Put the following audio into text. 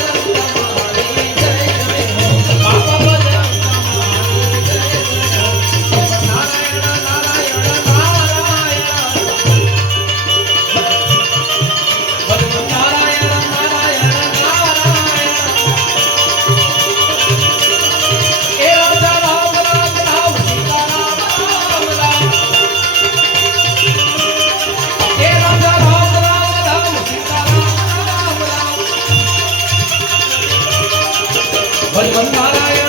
Thank you. 我要稳马拉。